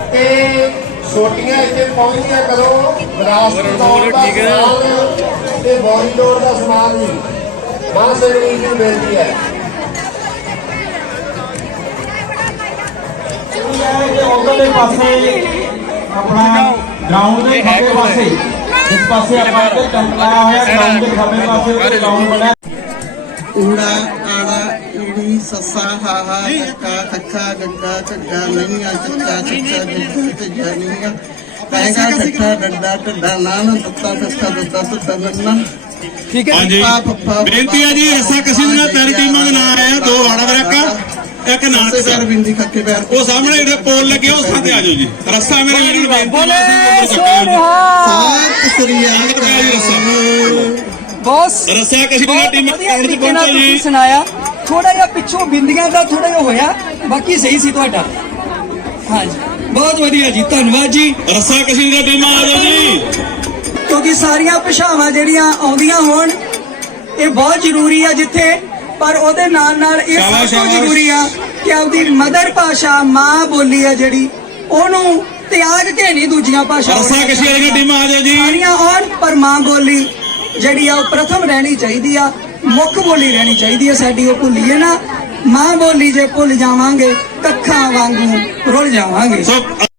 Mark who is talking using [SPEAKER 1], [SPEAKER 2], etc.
[SPEAKER 1] ਤੇ ਛੋਟੀਆਂ ਇੱਥੇ ਪਹੁੰਚੀਆਂ ਕਰੋ। ਵਿਰਾਸਤੀ ਤੌਰ ਦਾ ਸਮਾਨ ਤੇ ਬੋਰੀਡੋਰ ਦਾ ਸਮਾਨ ਵੀ ਮਾਂ ਸੇਵਨੀ ਜੀ ਬੇਨਤੀ ਹੈ।
[SPEAKER 2] ਉਧਰਲੇ ਪਾਸੇ ਆਪਣਾ ਗਰਾਊਂਡ ਦੇ ਖੱਬੇ ਪਾਸੇ ਇਸ ਪਾਸੇ ਆਪਾਂ ਇੱਧਰ ਟੈਂਟ ਲਾਇਆ ਹੋਇਆ। ਗਰਾਊਂਡ ਦੇ ਖੱਬੇ ਪਾਸੇ ਗਰਾਊਂਡ ਬਣਿਆ।
[SPEAKER 3] ਊੜਾ ਆੜਾ ਊੜੀ ਸੱਸਾ ਹਾਹਾ ਕੱਕਾ ਖੱਖਾ ਗੱਗਾ ਝੱਗਾ ਨਹੀਂਆਂ ਚੱਚਾ ਚੱਚਾ ਜੱਜਾ ਜੱਜਾ ਪੈਗਾ ਠੱਠਾ ਡੱਡਾ ਢੱਡਾ ਨਾਨ ਤੱਤਾ ਤੱਤਾ ਦੱਦਾ ਤੱਤਾ ਨੰਨਾ।
[SPEAKER 4] ठीक है
[SPEAKER 5] ਹਾਂਜੀ ਬੇਨਤੀ ਹੈ ਜੀ। ਰਸਾ ਕਸ਼ੀ ਦੀਆਂ 3 ਟੀਮਾਂ ਦੇ ਨਾਂ ਆਇਆ। 2 ਆੜਾ ਬਰਕਾ ਇੱਕ ਨਾਨਕ
[SPEAKER 3] ਪੈਰ ਬਿੰਦੀ ਖੱਕੇ ਪੈਰ
[SPEAKER 5] ਉਹ ਸਾਹਮਣੇ ਜਿਹੜੇ ਪੋਲ ਲੱਗੇ ਉਸ ਥਾਂ ਤੇ ਆ ਜਾਓ ਜੀ। ਰਸਾ ਮੇਰੇ ਵੀਰ ਨੂੰ ਬੇਨਤੀ
[SPEAKER 3] ਸਾਤ ਸਰੀਆ
[SPEAKER 4] बॉस
[SPEAKER 5] ਰਸਾ ਕਸ਼ੀ ਦੀਆਂ ਟੀਮਾਂ ਆਉਣ ਤੇ ਪਹੁੰਚੋ ਜੀ।
[SPEAKER 4] सुनाया थोड़ा जिहा पिछों बिंदियां दा थोड़ा जिहा होया, बाकी सही सी तुहाडा। हाँ जी बहुत वधिया जी, धन्नवाद जी।
[SPEAKER 5] ਰਸਾ ਕਸ਼ੀ ਦੀਆਂ ਟੀਮਾਂ ਆ ਜਾਓ ਜੀ।
[SPEAKER 4] क्योंकि सारिया भाषावां जिहड़ियां आउंदियां होण ये बहुत जरूरी है जिथे, पर ओहदे नाल नाल ये सब तो जरूरी है कि आपदी मदर भाषा मां बोली है जिहड़ी ओनू त्याग के नहीं दूजियां भाषावां
[SPEAKER 5] रस्सा कशी वाली टीमां आ जाओ जी।
[SPEAKER 4] सारियां आउण पर मां बोली जिहड़ी आ प्रथम रहनी चाहिदी आ, मुख बोली रहनी चाहिदी है साडी। ओ भुल्लीए ना मां बोली जे भुल जावांगे कक्खां वांगू रुल जावांगे।